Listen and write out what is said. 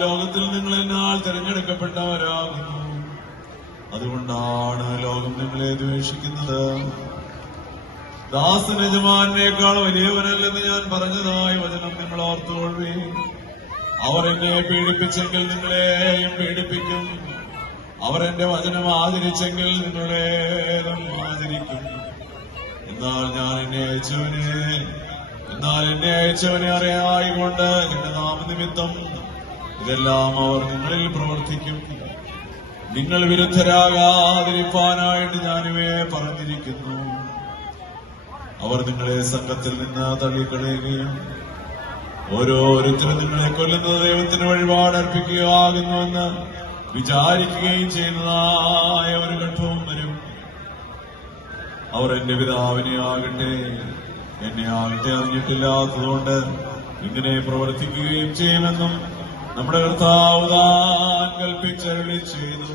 ലോകത്തിൽ നിങ്ങൾ എന്നാൽ തിരഞ്ഞെടുക്കപ്പെട്ടവരാകുന്നു. അതുകൊണ്ടാണ് ലോകം നിങ്ങളെ ദ്വേഷിക്കുന്നത്. ദാസൻ യജമാനേക്കാൾ വലിയവനല്ലെന്ന് ഞാൻ പറഞ്ഞതായി വചനം നിങ്ങൾ ഓർത്തുകൊള്ളേ. അവർ എന്നെ പീഡിപ്പിച്ചെങ്കിൽ നിങ്ങളെയും പീഡിപ്പിക്കും. അവർ എന്റെ വചനം ആചരിച്ചെങ്കിൽ നിങ്ങളേതും ആചരിക്കും. എന്നാൽ എന്നെ അയച്ചവനെ അറിയായിക്കൊണ്ട് എന്റെ നാമനിമിത്തം ഇതെല്ലാം അവർ നിങ്ങളിൽ പ്രവർത്തിക്കും. നിങ്ങൾ വിരുദ്ധരാകാതിരിക്കാനായിട്ട് ഞാനിവയെ പറഞ്ഞിരിക്കുന്നു. അവർ നിങ്ങളെ സംഘത്തിൽ നിന്ന് തള്ളിക്കളയുകയും ഓരോരുത്തരും നിങ്ങളെ കൊല്ലുന്നത് ദൈവത്തിന് വഴിപാടർപ്പിക്കുകയാകുന്നുവെന്ന് വിചാരിക്കുകയും ചെയ്യുന്നതായ ഒരു ഘട്ടവും വരും. അവർ എന്റെ പിതാവിനെ ആകട്ടെ എന്നെ ആകട്ടെ അറിഞ്ഞിട്ടില്ലാത്തതുകൊണ്ട് ഇങ്ങനെ പ്രവർത്തിക്കുകയും ചെയ്യുമെന്നും നമ്മുടെ കർത്താവ് താൻ കൽപ്പിച്ചരുളി ചെയ്തു.